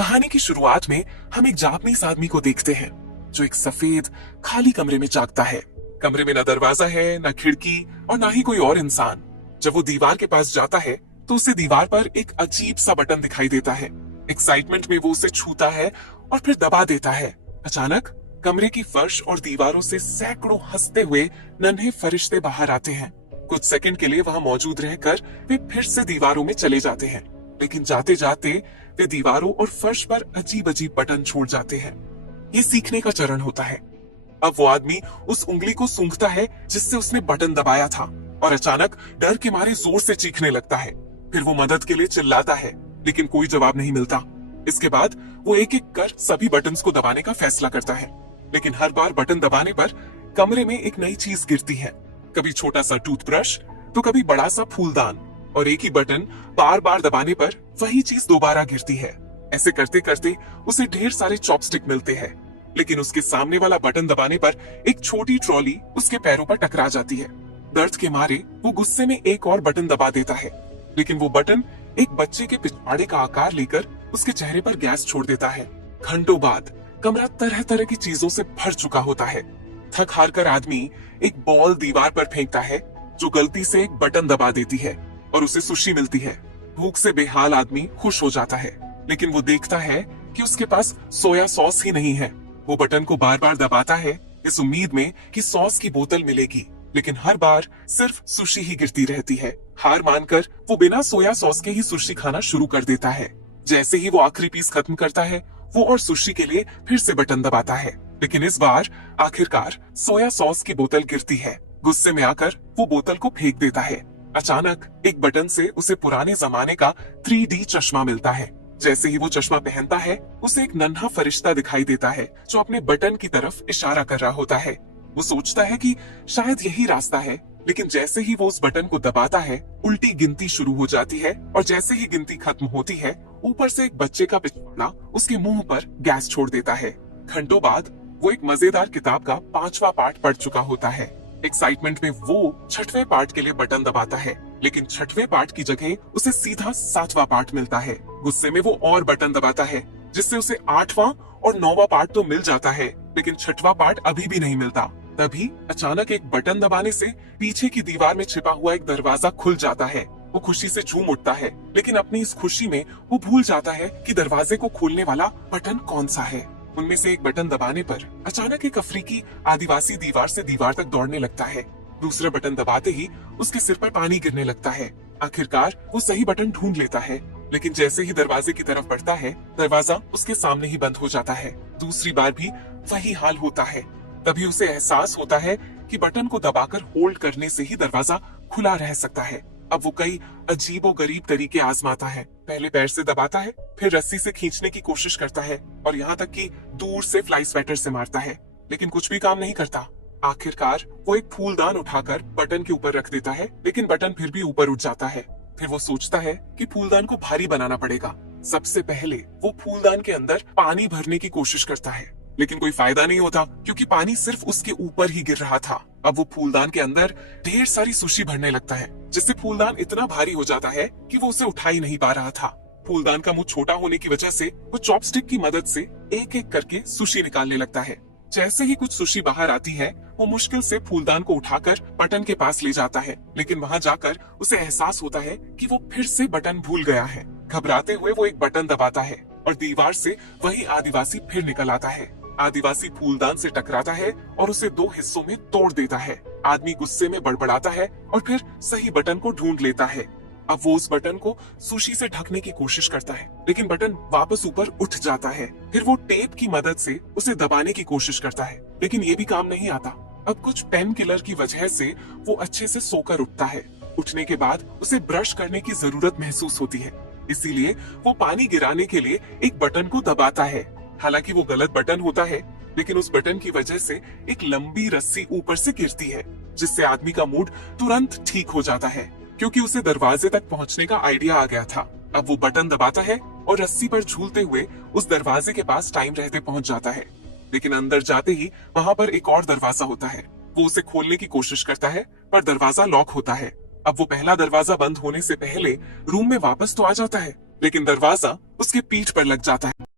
कहानी की शुरुआत में हम एक जापानीज आदमी को देखते हैं जो एक सफेद खाली कमरे में जागता है। कमरे में न दरवाजा है, न खिड़की और न ही कोई और इंसान। जब वो दीवार के पास जाता है तो उसे दीवार पर एक अजीब सा बटन दिखाई देता है। एक्साइटमेंट में वो उसे छूता है और फिर दबा देता है। अचानक कमरे की फर्श और दीवारों से सैकड़ों हंसते हुए नन्हे फरिश्ते बाहर आते हैं। कुछ सेकंड के लिए वहां मौजूद रहकर वे फिर से दीवारों में चले जाते हैं, लेकिन जाते जाते वे दीवारों और फर्श पर अजीब अजीब बटन छोड़ जाते हैं। ये सीखने का चरण होता है। अब वो आदमी उस उंगली को सूंघता है जिससे उसने बटन दबाया था और अचानक डर के मारे जोर से चीखने लगता है। फिर वो मदद के लिए चिल्लाता है, लेकिन कोई जवाब नहीं मिलता। इसके बाद वो एक एक कर सभी बटन्स को दबाने का फैसला करता है, लेकिन हर बार बटन दबाने पर कमरे में एक नई चीज गिरती है। कभी छोटा सा टूथब्रश तो कभी बड़ा सा फूलदान, और एक ही बटन बार बार दबाने पर वही चीज दोबारा गिरती है। ऐसे करते करते उसे ढेर सारे चॉपस्टिक मिलते हैं, लेकिन उसके सामने वाला बटन दबाने पर एक छोटी ट्रॉली उसके पैरों पर टकरा जाती है। दर्द के मारे वो गुस्से में एक और बटन दबा देता है, लेकिन वो बटन एक बच्चे के पिछवाड़े का आकार लेकर उसके चेहरे पर गैस छोड़ देता है। घंटों बाद कमरा तरह तरह की चीजों से भर चुका होता है। थक हार कर आदमी एक बॉल दीवार पर फेंकता है जो गलती से एक बटन दबा देती है और उसे सुशी मिलती है। भूख से बेहाल आदमी खुश हो जाता है, लेकिन वो देखता है कि उसके पास सोया सॉस ही नहीं है। वो बटन को बार बार दबाता है इस उम्मीद में कि सॉस की बोतल मिलेगी, लेकिन हर बार सिर्फ सुशी ही गिरती रहती है। हार मानकर वो बिना सोया सॉस के ही सुशी खाना शुरू कर देता है। जैसे ही वो आखिरी पीस खत्म करता है, वो और सुशी के लिए फिर से बटन दबाता है, लेकिन इस बार आखिरकार सोया सॉस की बोतल गिरती है। गुस्से में आकर वो बोतल को फेंक देता है। अचानक एक बटन से उसे पुराने जमाने का 3D चश्मा मिलता है। जैसे ही वो चश्मा पहनता है, उसे एक नन्हा फरिश्ता दिखाई देता है जो अपने बटन की तरफ इशारा कर रहा होता है। वो सोचता है कि शायद यही रास्ता है, लेकिन जैसे ही वो उस बटन को दबाता है, उल्टी गिनती शुरू हो जाती है और जैसे ही गिनती खत्म होती है, ऊपर से एक बच्चे का पिछवाड़ा उसके मुंह पर गैस छोड़ देता है। घंटों बाद वो एक मजेदार किताब का 5वां पार्ट पढ़ चुका होता है। एक्साइटमेंट में वो 6वें पार्ट के लिए बटन दबाता है, लेकिन 6वें पार्ट की जगह उसे सीधा 7वां पार्ट मिलता है। गुस्से में वो और बटन दबाता है, जिससे उसे 8वां और 9वां पार्ट तो मिल जाता है, लेकिन 6वां पार्ट अभी भी नहीं मिलता। तभी अचानक एक बटन दबाने से पीछे की दीवार में छिपा हुआ एक दरवाजा खुल जाता है। वो खुशी से झूम उठता है, लेकिन अपनी इस खुशी में वो भूल जाता है कि दरवाजे को खोलने वाला बटन कौन सा है। उनमें से एक बटन दबाने पर अचानक एक अफ्रीकी आदिवासी दीवार से दीवार तक दौड़ने लगता है। दूसरा बटन दबाते ही उसके सिर पर पानी गिरने लगता है। आखिरकार वो सही बटन ढूंढ लेता है, लेकिन जैसे ही दरवाजे की तरफ बढ़ता है, दरवाजा उसके सामने ही बंद हो जाता है। दूसरी बार भी वही हाल होता है। तभी उसे एहसास होता है कि बटन को दबाकर होल्ड करने से ही दरवाजा खुला रह सकता है। अब वो कई अजीबोगरीब तरीके आजमाता है। पहले पैर से दबाता है, फिर रस्सी से खींचने की कोशिश करता है और यहाँ तक कि दूर से फ्लाई स्वेटर से मारता है, लेकिन कुछ भी काम नहीं करता। आखिरकार वो एक फूलदान उठाकर बटन के ऊपर रख देता है, लेकिन बटन फिर भी ऊपर उठ जाता है। फिर वो सोचता है कि फूलदान को भारी बनाना पड़ेगा। सबसे पहले वो फूलदान के अंदर पानी भरने की कोशिश करता है, लेकिन कोई फायदा नहीं होता क्योंकि पानी सिर्फ उसके ऊपर ही गिर रहा था। अब वो फूलदान के अंदर ढेर सारी सुशी भरने लगता है, जिससे फूलदान इतना भारी हो जाता है कि वो उसे उठा ही नहीं पा रहा था। फूलदान का मुंह छोटा होने की वजह से वो चॉपस्टिक की मदद से एक एक करके सुशी निकालने लगता है। जैसे ही कुछ सुशी बाहर आती है, वो मुश्किल से फूलदान को उठाकर बटन के पास ले जाता है, लेकिन वहाँ जाकर उसे एहसास होता है कि वो फिर से बटन भूल गया है। घबराते हुए वो एक बटन दबाता है और दीवार से वही आदिवासी फिर निकल आता है। आदिवासी फूलदान से टकराता है और उसे 2 हिस्सों में तोड़ देता है। आदमी गुस्से में बड़बड़ाता है और फिर सही बटन को ढूंढ लेता है। अब वो उस बटन को सुशी से ढकने की कोशिश करता है, लेकिन बटन वापस ऊपर उठ जाता है। फिर वो टेप की मदद से उसे दबाने की कोशिश करता है, लेकिन ये भी काम नहीं आता। अब कुछ पेन किलर की वजह से वो अच्छे से सोकर उठता है। उठने के बाद उसे ब्रश करने की जरूरत महसूस होती है, इसीलिए वो पानी गिराने के लिए एक बटन को दबाता है। हालांकि वो गलत बटन होता है, लेकिन उस बटन की वजह से एक लंबी रस्सी ऊपर से गिरती है, जिससे आदमी का मूड तुरंत ठीक हो जाता है, क्योंकि उसे दरवाजे तक पहुंचने का आइडिया आ गया था। अब वो बटन दबाता है और रस्सी पर झूलते हुए उस दरवाजे के पास टाइम रहते पहुंच जाता है, लेकिन अंदर जाते ही वहाँ पर एक और दरवाजा होता है। वो उसे खोलने की कोशिश करता है, पर दरवाजा लॉक होता है। अब वो पहला दरवाजा बंद होने से पहले रूम में वापस तो आ जाता है, लेकिन दरवाजा उसके पीठ पर लग जाता है।